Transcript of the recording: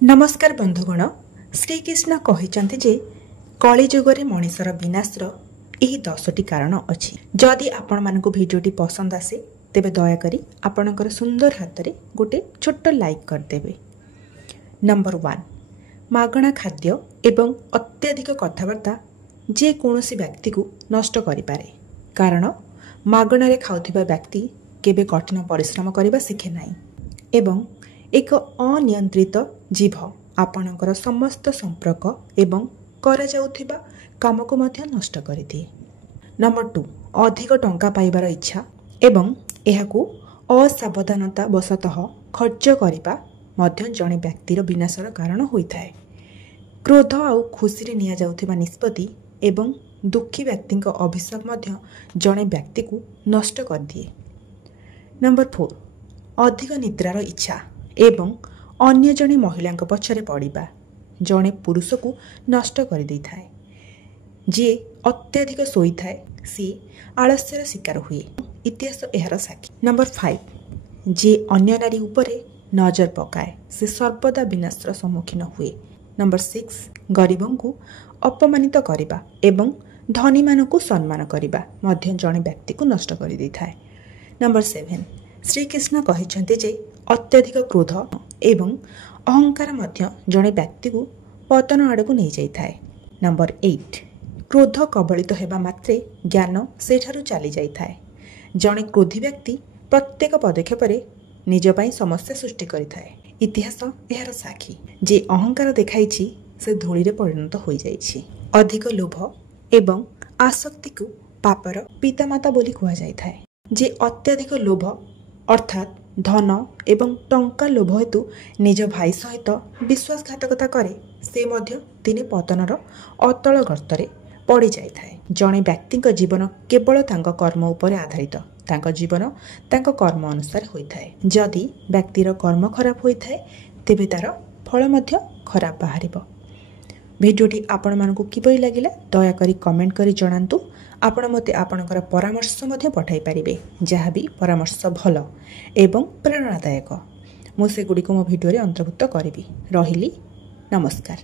नमस्कार बंधुगण। श्रीकृष्ण कहते जे कलिजुगे मनिषर विनाशर यही 10टी कारण अच्छी। जदि आपण मानक भिडियोटी पसंद आसे तेबे दयाकोरी आपणकर सुंदर हाथ में गोटे छोट लाइक करदे। नंबर 1, मागणा खाद्य एवं अत्यधिक कथबार्ता जेकोसी व्यक्ति को नष्ट करें। कारण मागणारे खाउथिबा व्यक्ति केबे कठिन परिश्रम करने शिखे ना एवं एक अनियंत्रित जीव आपणकर समस्त संपर्क एवं करा जाउथिबा काम को मध्य नष्ट कर दिए। नंबर 2, अधिक टंका पाइबार इच्छा एवं एहाकू असावधानता वशतः खर्च करने मध्य जड़े व्यक्तिर विनाशर कारण होता है। क्रोध आउ खुशी निया जाउथिबा निष्पत्ति एवं दुखी व्यक्ति अभिशाप मध्य जड़े व्यक्ति को नष्ट कर दिए। नंबर 4, अधिक निद्रार इच्छा एवं अन्य जड़े महिला पछरे पड़ा जड़े पुरुष को नष्ट कर दे थाए। जी अत्यधिक शोई थाए सी आलस्यर शिकार हुए। इतिहास एहार साक्षी। नंबर 5, जी अन्य नारी उपरे नजर पकाए से सर्वदा विनाशर सम्मुखीन हुए। नंबर 6, गरीबों को अपमानित करने एवं धनी मान को सम्मान करने मध्य जड़े व्यक्ति को नष्ट कर दे थाए। नंबर 7, श्रीकृष्ण कहते जे अत्यधिक क्रोध एवं अहंकार मध्य जड़े व्यक्ति को पतन आड़ को नहीं जाए। नंबर 8, क्रोध कबलित होगा मात्रे ज्ञान सेठारु चली जाए। जड़े क्रोधी व्यक्ति प्रत्येक पदक्षेप निज पाई समस्या सृष्टि करिथाए। इतिहास एहार साक्षी। जे अहंकार देखाई से धूली रे परिणत हो जाइछि। अधिक लोभ एवं आसक्ति को पापर पितामाता बोली कहा जाय थाए। जे अत्यधिक लोभ अर्थात धन एवं टंका लोभ हेतु निज भाई सहित विश्वासघातकता करे से मध्य दिने पतनर अतल गर्तरे पड़ जाए। जड़े व्यक्ति जीवन केवल तांको कर्म उपर आधारित। तांको जीवन तांको कर्म अनुसार होता है। जदि व्यक्तिर कर्म खराब होता है तेबे तार फल मध्य खराब बाहरिबो। भिडियोटी आपण मानकु किपरि लागिला दयाकोरी कमेंट करी जणांतु। आपण मते आपणकर परामर्श मध्य पठाई पारिबे। जहाँ भी परामर्श भल एवं प्रेरणादायक मु सेगुड़ी को मो भिडियो रे अंतर्भुक्त करिबी। रहिली, नमस्कार।